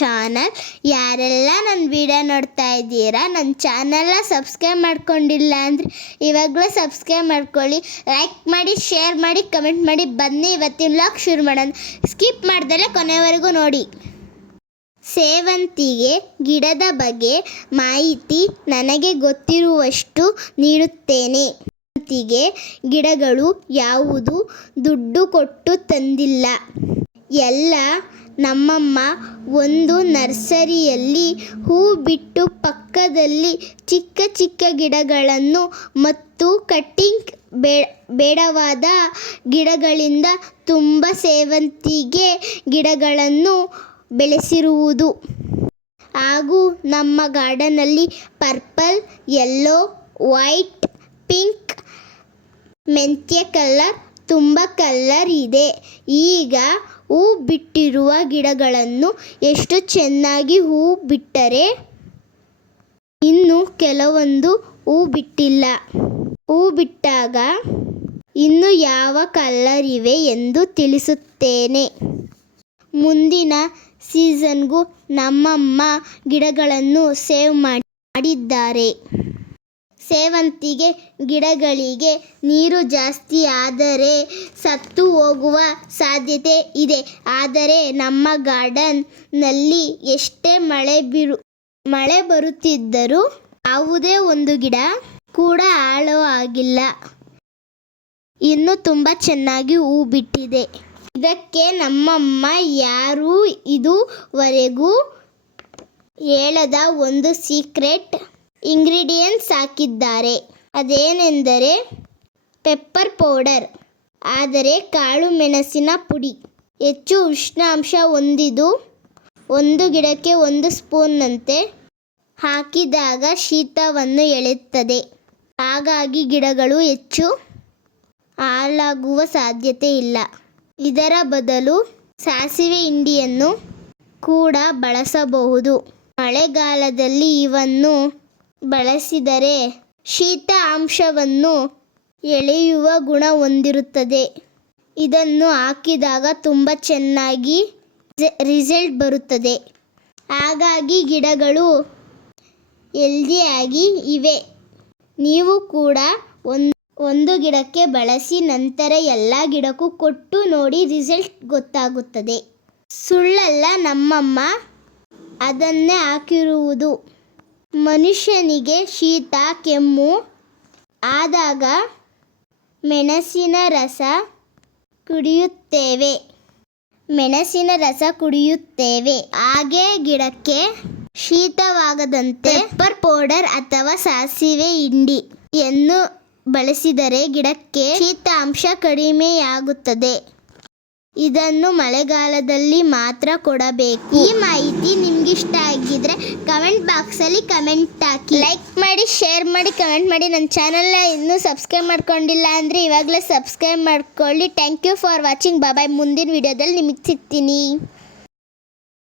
Channel ಯಾರೆಲ್ಲ ನನ್ನ video ನೋಡ್ತಾ ಇದ್ದೀರಾ ನನ್ನ ಚಾನಲ್ನ ಸಬ್ಸ್ಕ್ರೈಬ್ ಮಾಡ್ಕೊಂಡಿಲ್ಲ ಅಂದರೆ ಇವಾಗಲೂ ಸಬ್ಸ್ಕ್ರೈಬ್ ಮಾಡ್ಕೊಳ್ಳಿ. ಲೈಕ್ ಮಾಡಿ ಶೇರ್ ಮಾಡಿ ಕಮೆಂಟ್ ಮಾಡಿ, ಬನ್ನಿ ಇವತ್ತಿನ ಲಾಕ್ ಶುರು ಮಾಡೋಣ. ಸ್ಕಿಪ್ ಮಾಡ್ದಲೇ ಕೊನೆವರೆಗೂ ನೋಡಿ. ಸೇವಂತಿಗೆ ಗಿಡದ ಬಗ್ಗೆ ಮಾಹಿತಿ ನನಗೆ ಗೊತ್ತಿರುವಷ್ಟು ನೀಡುತ್ತೇನೆ. ಸೇವಂತಿಗೆ ಗಿಡಗಳು ಯಾವುದು? ದುಡ್ಡು ಕೊಟ್ಟು ತಂದಿಲ್ಲ. ಎಲ್ಲ ನಮ್ಮಮ್ಮ ಒಂದು ನರ್ಸರಿಯಲ್ಲಿ ಹೂ ಬಿಟ್ಟು ಪಕ್ಕದಲ್ಲಿ ಚಿಕ್ಕ ಚಿಕ್ಕ ಗಿಡಗಳನ್ನು ಮತ್ತು ಕಟ್ಟಿಂಗ್ ಬೇ, ಬೇಡವಾದ ಗಿಡಗಳಿಂದ ತುಂಬ ಸೇವಂತಿಗೆ ಗಿಡಗಳನ್ನು ಬೆಳೆಸಿರುವುದು. ಹಾಗೂ ನಮ್ಮ ಗಾರ್ಡನಲ್ಲಿ ಪರ್ಪಲ್, ಯೆಲ್ಲೋ, ವೈಟ್, ಪಿಂಕ್ ಮೆಂತ್ಯ ಕಲರ್, ತುಂಬ ಕಲರ್ ಇದೆ. ಈಗ ಹೂ ಬಿಟ್ಟಿರುವ ಗಿಡಗಳನ್ನು ಎಷ್ಟು ಚೆನ್ನಾಗಿ ಹೂ ಬಿಟ್ಟರೆ ಇನ್ನು ಕೆಲವೊಂದು ಹೂ ಬಿಟ್ಟಿಲ್ಲ ಹೂ ಬಿಟ್ಟಾಗ ಇನ್ನು ಯಾವ ಕಲ್ಲರ್ ಇವೆ ಎಂದು ತಿಳಿಸುತ್ತೇನೆ. ಮುಂದಿನ ಸೀಸನ್ಗೂ ನಮ್ಮಮ್ಮ ಗಿಡಗಳನ್ನು ಸೇವ್ ಮಾಡಿ, ಮಾಡಿದ್ದಾರೆ. ಸೇವಂತಿಗೆ ಗಿಡಗಳಿಗೆ ನೀರು ಜಾಸ್ತಿ ಆದರೆ ಸತ್ತು ಹೋಗುವ ಸಾಧ್ಯತೆ ಇದೆ. ಆದರೆ ನಮ್ಮ ಗಾರ್ಡನ್ನಲ್ಲಿ ಎಷ್ಟೇ ಮಳೆ ಬಿರು, ಮಳೆ ಬರುತ್ತಿದ್ದರೂ ಯಾವುದೇ ಒಂದು ಗಿಡ ಕೂಡ ಹಾಳು ಆಗಿಲ್ಲ. ಇನ್ನು ತುಂಬ ಚೆನ್ನಾಗಿ ಹೂ ಬಿಟ್ಟಿದೆ. ಇದಕ್ಕೆ ನಮ್ಮಮ್ಮ ಯಾರೂ ಇದುವರೆಗೂ ಹೇಳದ ಒಂದು ಸೀಕ್ರೆಟ್ ಇಂಗ್ರೀಡಿಯೆಂಟ್ಸ್ ಹಾಕಿದ್ದಾರೆ. ಅದೇನೆಂದರೆ ಪೆಪ್ಪರ್ ಪೌಡರ್. ಆದರೆ ಕಾಳು ಮೆಣಸಿನ ಪುಡಿ. ಹೆಚ್ಚು ಉಷ್ಣಾಂಶ ಹೊಂದಿದ್ದು ಒಂದು ಗಿಡಕ್ಕೆ ಒಂದು ಸ್ಪೂನ್ನಂತೆ ಹಾಕಿದಾಗ ಶೀತವನ್ನು ಎಳೆಯುತ್ತದೆ. ಹಾಗಾಗಿ ಗಿಡಗಳು ಹೆಚ್ಚು ಹಾಳಾಗುವ ಸಾಧ್ಯತೆ ಇಲ್ಲ. ಇದರ ಬದಲು ಸಾಸಿವೆ ಹಿಂಡಿಯನ್ನು ಕೂಡ ಬಳಸಬಹುದು. ಮಳೆಗಾಲದಲ್ಲಿ ಇವನ್ನು ಬಳಸಿದರೆ ಶೀತ ಅಂಶವನ್ನು ಎಳೆಯುವ ಗುಣ ಹೊಂದಿರುತ್ತದೆ. ಇದನ್ನು ಹಾಕಿದಾಗ ತುಂಬ ಚೆನ್ನಾಗಿ ರಿಸಲ್ಟ್ ಬರುತ್ತದೆ. ಹಾಗಾಗಿ ಗಿಡಗಳು ಹೆಲ್ದಿಯಾಗಿ ಇವೆ. ನೀವು ಕೂಡ ಒಂದು ಒಂದು ಗಿಡಕ್ಕೆ ಬಳಸಿ ನಂತರ ಎಲ್ಲ ಗಿಡಕ್ಕೂ ಕೊಟ್ಟು ನೋಡಿ ರಿಸಲ್ಟ್ ಗೊತ್ತಾಗುತ್ತದೆ. ಸುಳ್ಳಲ್ಲ ನಮ್ಮಮ್ಮ, ಅದನ್ನೇ ಹಾಕಿರುವುದು. ಮನುಷ್ಯನಿಗೆ ಶೀತ, ಕೆಮ್ಮು ಆದಾಗ ಮೆಣಸಿನ ರಸ ಕುಡಿಯುತ್ತೇವೆ. ಮೆಣಸಿನ ರಸ ಕುಡಿಯುತ್ತೇವೆ. ಹಾಗೆ ಗಿಡಕ್ಕೆ ಶೀತವಾಗದಂತೆ ಪೆಪ್ಪರ್ ಪೌಡರ್ ಅಥವಾ ಸಾಸಿವೆ ಹಿಂಡಿಯನ್ನು ಬಳಸಿದರೆ ಗಿಡಕ್ಕೆ ಶೀತಾಂಶ ಕಡಿಮೆಯಾಗುತ್ತದೆ. ಇದನ್ನು ಮಳೆಗಾಲದಲ್ಲಿ ಮಾತ್ರ ಕೊಡಬೇಕು. ಈ ಮಾಹಿತಿ ನಿಮ್ಗೆ ಇಷ್ಟ ಆಗಿದ್ರೆ ಕಮೆಂಟ್ ಬಾಕ್ಸಲ್ಲಿ ಕಮೆಂಟ್ ಹಾಕಿ. ಲೈಕ್ ಮಾಡಿ ಶೇರ್ ಮಾಡಿ ಕಮೆಂಟ್ ಮಾಡಿ. ನನ್ನ ಚಾನಲ್ನ ಇನ್ನೂ ಸಬ್ಸ್ಕ್ರೈಬ್ ಮಾಡ್ಕೊಂಡಿಲ್ಲ ಅಂದರೆ ಇವಾಗಲೇ ಸಬ್ಸ್ಕ್ರೈಬ್ ಮಾಡ್ಕೊಳ್ಳಿ. Thank you for watching bye-bye ಮುಂದಿನ ವಿಡಿಯೋದಲ್ಲಿ ನಿಮಗೆ ಸಿಗ್ತೀನಿ.